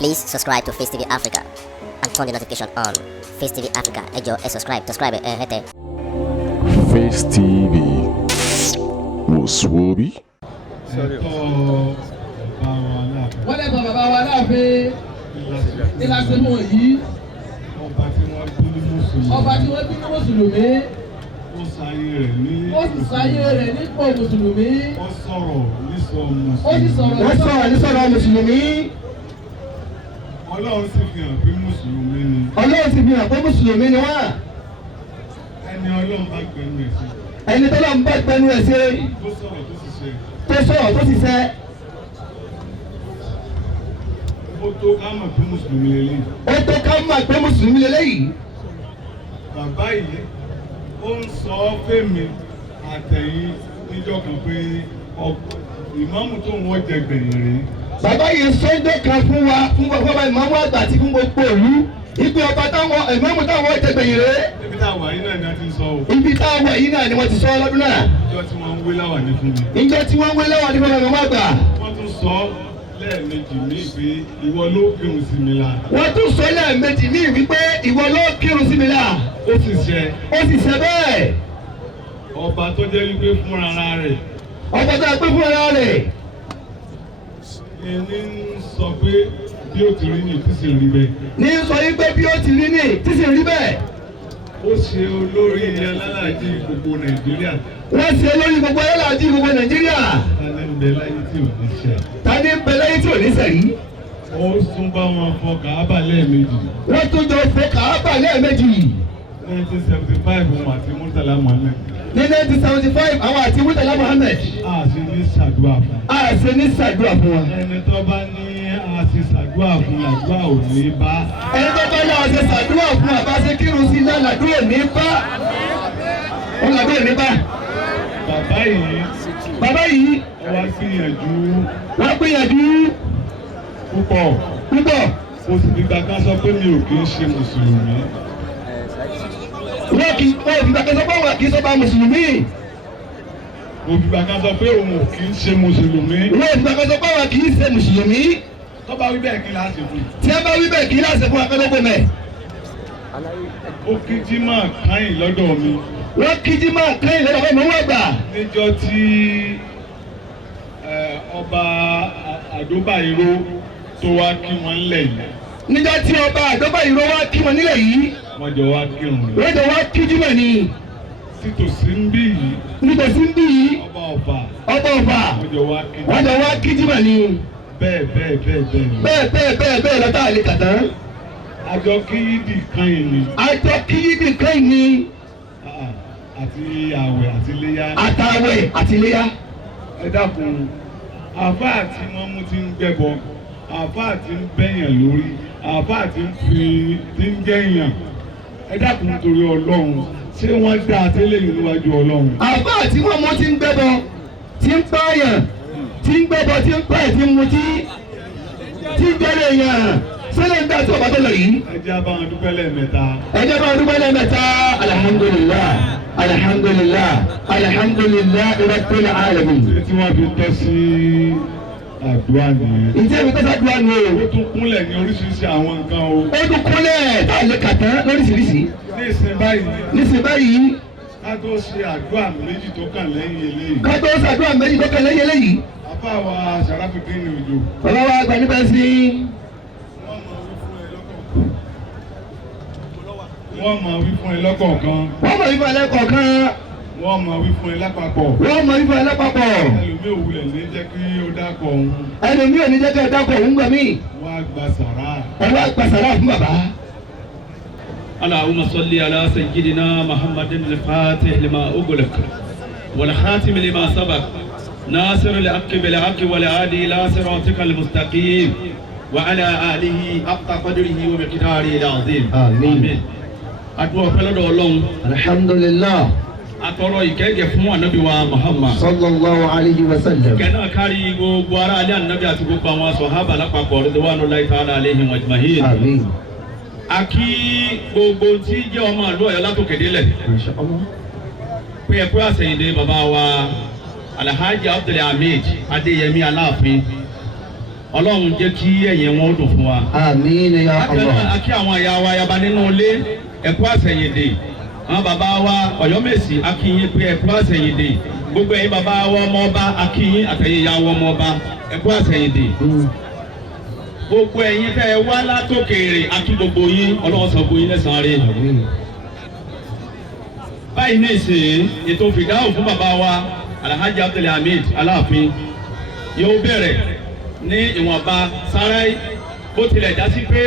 Please subscribe to Face TV Africa and turn the notification on. Face TV Africa, ẹ jọ̀ọ́ ẹ subscribe hẹ́tẹ̀. Face TV Muswobi. Wọ́n lẹ́tọ̀ bàbá wa láàfin ìlàsẹ̀ mọ̀ yìí. Ọba tí wọ́n bí ní Mùsùlùmí. Ó sì sáyé rẹ̀ nípò Mùsùlùmí. Ó sọ̀rọ̀ Mùsùlùmí. Ọlọ́run sì fi hàn pé Mùsùlùmí ni. Ni wọ́n. Ẹni Ọlọ́run bá gbẹnu ẹ̀ sí. Ẹni tọ́lọ́run bá gbẹnu ẹ̀ sí. Tó sọ̀rọ̀ tó sì ṣe. Ó tó ká mọ̀ pé Mùsùlùmí lélẹ́yìí. Bàbá yìí ó ń sọ fẹ́mi àtẹ̀yìn níjọ́ kan pé ìmáàmù tó ń wọ́n jẹ gbẹ̀yìn rèé. Bàbá yìí sọ́jọ́ kan fún wa fún bàbá ìmáàmù àgbà àti fún gbogbo òlu ibi ọba táwọn ìmáàmù táwọn jẹ gbẹ̀yìn rèé. Ibi táwọn yìí náà ni wọ́n ti sọ o. Ibi táwọn yìí náà ni wọ́n ti sọ lọ́dún náà. Ìjọ tí wọ́n ń wé láwàní fún mi. Ìjọ tí wọ́n ń wé láwàní fún bàbá àgbà. Wọ́n tún sọ lẹ́ẹ̀mejì ní pé ìwọ ló kírun sí mi la. Wọ́n tún sọ lẹ́ẹ̀mejì ní wípé ìwọ ló kírun sí mi la. Ó sì ṣe bẹ́ẹ̀. Ọba tó jẹ́ wípé fúnra rẹ̀. Ọba tó jẹ́ pé fúnra rẹ̀. Ẹni ń sọ pé bí ó ti rí ní tí sì rí bẹ́ẹ̀. Ní sọ yín pé bí ó ti rí ní tí sì rí bẹ́ẹ̀. Ó ṣe olórí alálàájì gbogbo Nàìjíríà. Wọ́n ṣe olórí gbogbo alálàájì gbogbo Nàìjíríà. Tani ń bẹ láyé tí ò ní ṣe. Ó tún bá wọn fọ Kàábà lẹ́ẹ̀mejì. Wọ́n tún jọ fọ Kàábà lẹ́ẹ̀mejì. 1975 wọn àti Murtala Muhammed. Ní 1975 àwọn àti Murtala Muhammed. A ṣe ní ṣàdúrà fún wa. Ẹni tó bá ní a ṣe ṣàdúrà fún làdúrà ò ní bá. Ẹni tó bá ní a ṣe ṣàdúrà fún àbá ṣe kírun sí náà làdúrà ò ní bá. Wọ́n làdúrà ò ní bá. Bàbá yìí. Wọ́n gbìyànjú. Púpọ̀. Mo sì fi gbàgbá sọ pé mi ò kì í ṣe Mùsùlùmí. Wọ́n fi gbàgbá sọ pé òun kì í sọ́ba Mùsùlùmí. Mo fi gbàgbá sọ pé òun ò kì í ṣe Mùsùlùmí. Wọ́n fi gbàgbá sọ pé òun kì í ṣe Mùsùlùmí. Tó bá wí bẹ́ẹ̀ kí láṣẹ fún. Tí ẹ bá wí bẹ́ẹ̀ kí láṣẹ fún akẹ́lẹ́gbẹ́ mẹ́. Ó kí jímọ̀ káyìn lọ́dọ̀ mi. Wọ́n kí jímọ̀ káyìn lọ́dọ̀ mi wọ́n gbà. Níjọ́ tí ọba Àdóbàìró tó wá kí wọn nílẹ̀ yìí. Níjọ́ tí ọba Àdóbàìró wá kí wọn nílẹ̀ yìí. Wọ́n jọ wá kírun ni. Wọ́n jọ wá kí jímọ̀ ni. Nítòsí ń bí yìí. Ọba Ọ̀fà. Wọ́n jọ wá kí jímọ̀ ni. Bẹ́ẹ̀ lọ́tà àlè kàtà. Àjọ kí yídì káyìn ni. Àti àwẹ̀ àti iléyá. Àti iléyá. Ẹ dákun àfáà tí wọ́n mú ti ń gbẹ́bọ, àfáà tí ń bẹ́yàn lórí, àfáà tí ń jẹ́yàn. Ẹ dákun nítorí Ọlọ́run ṣé wọ́n dá àtẹ́lẹ̀ yìí níwájú Ọlọ́run. Àfáà tí wọ́n mú ti ń gbẹ́bọ, tí ń pààyàn, tí ń gbẹ́bọ, tí ń pààyàn, tí ń mutí, tí ń jẹ́rẹ̀ èèyàn. Sílẹ̀ ń dá tí ọba tó lọ yìí. Ẹ jẹ́ bá wọn dúpẹ́ lẹ́ẹ̀mẹ́ta. Alhamdulillah rabbil alamin. Tí wọ́n fi tọ́ sí àdúrà nìyẹn. Ìjẹ́ mi tọ́sí àdúrà nù o. Ó tún kúnlẹ̀ ní oríṣiríṣi àwọn nǹkan o. Ó tún kúnlẹ̀ tá a lè kà tán lóríṣiríṣi. Nísìnyí báyìí. Ká tó ṣe àdúrà méjì tó kàn lẹ́yìn eléyìí. Bàbá wa Sharafudeen Òjó. Bàbá wa àgbà níbẹ̀ sí. Wọ́n máa wí fún ẹ lọ́kọ̀ọ̀kan. Wọ́n máa wí fún ẹ lápapọ̀. Ẹlòmíì òwúlẹ̀ ní jẹ́ kí ó dákọ̀ òun. Gbà mí. Wọ́n á gba sàrà. Fún bàbá. Allahumma salli ala sayyidina Muhammadin al-Fatih lima ughliq wal khatim lima sabaq nasir al-haqqi bil haqqi wal hadi ila siratika al-mustaqim wa ala alihi haqqa qadrihi wa miqdarihi al-azim. Amin. Àdúrà pẹ́ lọ́dọ̀ Ọlọ́run. Alhamdulillah. Àtọrọ ìkẹ́gẹ́ fún ànábì wa Muhammad. Sallallahu alayhi wa sallam. Kẹ́nà kárí gbogbo ará alẹ́ ànábì àti gbogbo àwọn sàhábà lápapọ̀ ridwanullahi ta'ala alayhim ajma'in. Àmín. A kí gbogbo tí jẹ́ ọmọ àlọ́ Ọ̀yọ́ látòkè délẹ̀. Pé ẹ̀kú àsẹ̀yìndé bàbá wa Alhaji Abdulhamid Adéyẹmí Aláàfin. ọlọ́run jẹ́ kí ẹ̀yìn wọn ó dùn fún wa. Àmín ya bákan Allah. náà a kí àwọn ìyá wa yaba nínú ilé ẹ̀kú àsẹ̀yìndè àwọn bàbá wa Ọ̀yọ́mèsì a kí yín pé ẹ̀kú àsẹ̀yìndè gbogbo ẹ̀yin bàbá wa ọmọ ọba a kí yín àtẹ̀yìn ìyá wa ọmọ ọba ẹ̀kú àsẹ̀yìndè gbogbo ẹ̀yin tẹ́ ẹ wá látòkèèrè a kí gbogbo yín ọlọ́run sọ gbogbo yín lẹ́sàn-án rẹ̀. báyìí ní ìsìn ètò fìdáhùn fún bàbá wa Alhaji Abdulhamid Aláàfin yóò bẹ̀rẹ̀ ní ìwọ̀nba sáráì bó tilẹ̀ já sí pé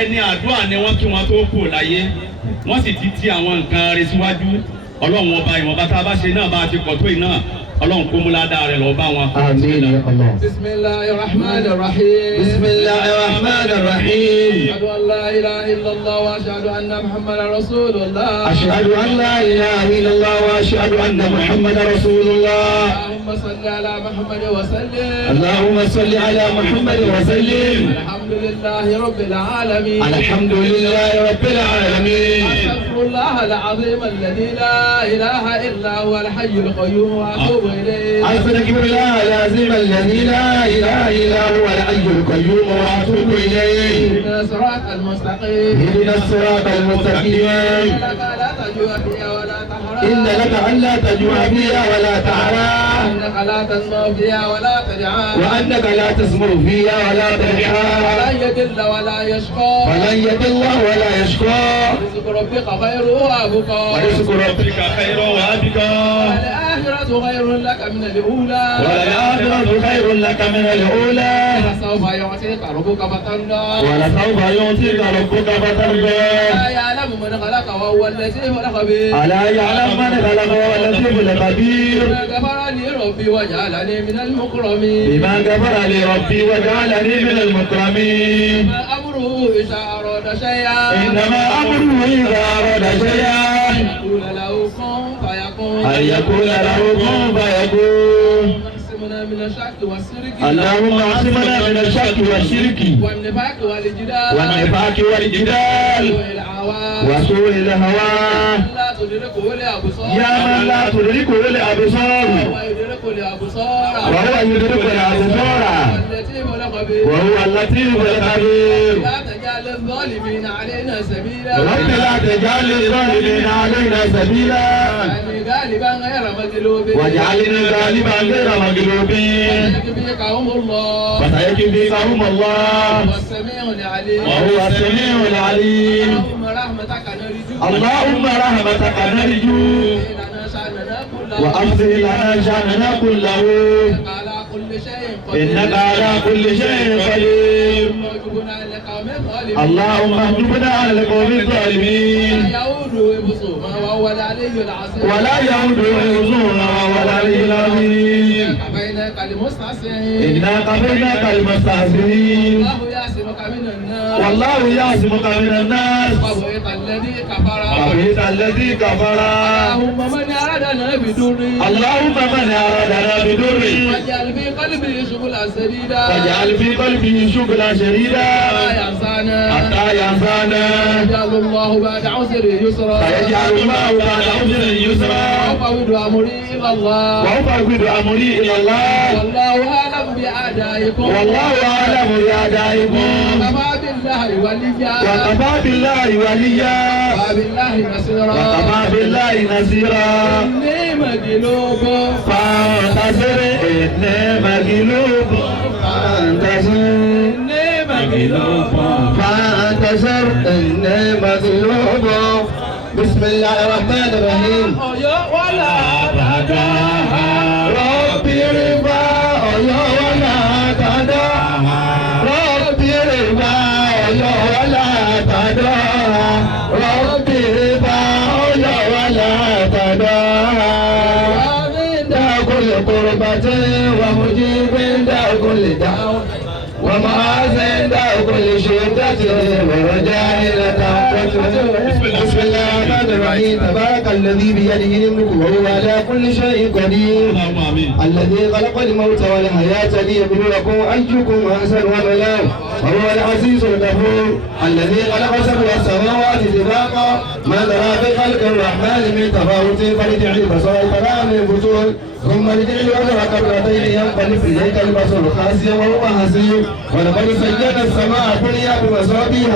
ẹni àdúrà ni wọ́n kí wọn tó kù láyé wọ́n sì ti àwọn nǹkan rẹ̀ síwájú ọlọ́run ọba ìwọ̀nba tá a bá ṣe náà bá a ti pọ̀ tó yìí náà ọlọ́run kó mú ládàá rẹ̀ lọ́ọ́ bá wọn. Àmín ya Allah. Bismillahir Rahmanir Rahim. Bismillahir Rahmanir Rahim. Ashhadu an la ilaha illallah wa ashhadu anna Muhammadan Rasulullah. Ashhadu an la ilaha illallah wa ashhadu anna Muhammadan Rasulullah. Allahumma salli ala Muhammad wa sallim. Allahumma salli ala Muhammad wa sallim. Alhamdulillahi rabbil alamin. Alhamdulillahi rabbil alamin. Astaghfirullah al-azim alladhi la ilaha illa huwa al-hayyul qayyum wa atubu ilayh. أستغفر الله العظيم الذي لا إله إلا هو الحي القيوم وأتوب إليه. اهدنا الصراط المستقيم. اهدنا الصراط المستقيم. إنك لا تجوع فيها ولا تحرى. إن لك ألا تجوع فيها ولا تعرى. إنك لا تسمع فيها ولا تجعى. وأنك لا تسمع فيها ولا تجحى. لا يدل ولا يشقى. فلن يضل ولا يشقى. رزق ربك خير وأبقى. ورزق ربك خير وأبقى والآخرة خير لك من الأولى. والآخرة خير لك من الأولى. ولسوف يعطيك ربك فترضى. ولسوف يعطيك ربك فترضى. لا يعلم من خلق وهو اللطيف الخبير. ألا يعلم من خلق وهو اللطيف الخبير. بما غفر لي ربي وجعلني من المكرمين. بما غفر لي ربي وجعلني من المكرمين. ما أمره إذا أراد شيئا. إنما أمره إذا أراد شيئا يقول له كن فيكون. أن يقول له كن فيكون. احسمنا من الشك والشرك. اللهم اعصمنا من الشك والشرك والنفاق والجدال. والنفاق والجدال والعوام. وسوء الهوى. لا تدركه الأبصار. يا من لا تدركه الأبصار ويدرك الأبصار. وهو يدرك الأبصار اللطيف الخبير. وهو اللطيف الخبير. لا تجعل الظالمين علينا سبيلا. رب لا تجعل الظالمين علينا سبيلا. واجعلني غالبا غير مغلوب. واجعلني غالبا غير مغلوبين. وسيكفيكهم الله. فسيكفيكهم الله هو السميع العليم. وهو السميع العليم. اللهم رحمتك نرجو. اللهم رحمتك نرجو لنا شأننا كله. وأصلح لنا شأننا كله إنك على كل شيء قدير. إنك على كل شيء قدير. واجبنا لقوم الظالمين. اللهم اهدنا على القوم الظالمين. لا يؤود بصوما وهو العلي العظيم. ولا يعود حفظهما وهو العلي العظيم. كفيناك المستحسنين. إنا كفيناك المستهزئين. الله يعصمك من الناس. والله يعصمك من الناس. وبهت الذي كفر. وبئس الذي كفر. اللهم من أرادنا بضر. اللهم من أرادنا بضر واجعل في قلبه شغلا سديدا. فاجعل في قلبه شغلا شديدا لا ينسانا. حتى ينسانا. يجعل الله بعد عسر يسرا. فيجعل الله بعد عسر يسرا. وأفوض أمري إلى الله. وأفوض أمري إلى الله. والله أعلم بأعدائكم. والله أعلم بأعدائكم. وكفى بالله وليا. وكفى بالله وليا. وكفى بالله نصيرا. وكفى بالله نصيرا. إني مغلوب فانتصر إني مغلوب فانتصر إني مغلوب فانتصر إني مغلوب. بسم الله الرحمن الرحيم. أيا ولا تداها ربي رضا يا ولا تداها ربي رضا يا ولا تداها ربي رضا يا ولا تداها دا كل قربة ومجيب دا كل دعوة ومعاذ دا كل شدة ورجاء بسم الله الرحمن الرحيم. تبارك الذي بيده الملك وهو على كل شيء قدير. الذي خلق الموت والحياة ليبلوكم أيكم أحسن عملا وهو العزيز الغفور الذي خلق سبع سماوات طباقا ما ترى في خلق الرحمن من تفاوت فارجع البصر ترى من فجور ثم ارجع البصر كرتين ينقلب اليك البصر خاسئا وهو حسير ولقد زينا السماء الدنيا بمصابيح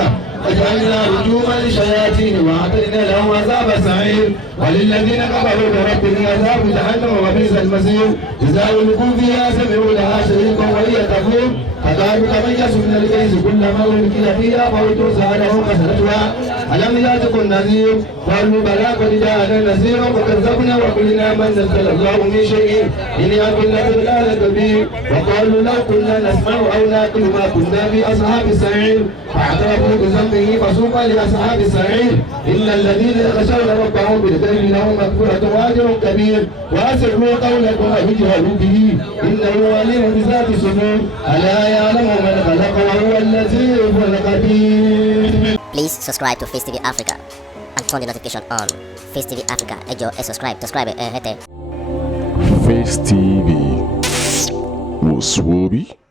وجعلنا رجوما للشياطين واعتدنا لهم عذاب السعير وللذين كفروا بربهم عذاب جهنم وبئس المصير جزاء الوقوف فيها سمعوا لها شريكا وهي تقول كذلك ميز من الكيس كلما ألقي فيها فوج سأله خزنتها ألم يأتكم نذير قالوا بلى قد جاءنا نذير وكذبنا وقلنا من نزل الله من شيء إن يكن لضلال كبير وقالوا لو كنا نسمع أو ناكل ما كنا في أصحاب السعير فاعترفوا بذنبه فسوقا لأصحاب السعير إن الذين يخشون ربهم بالغيب لهم مغفرة وأجر كبير وأسروا قولكم أو اجهروا به إنه عليم بذات الصدور ألا يعلم من خلق وهو اللطيف الخبير. Please subscribe to Face TV Africa and turn the notification on. Face TV Africa, ẹ jọ̀ọ́ ẹ subscribe ẹ hẹ́tẹ̀. Face TV was Swoby.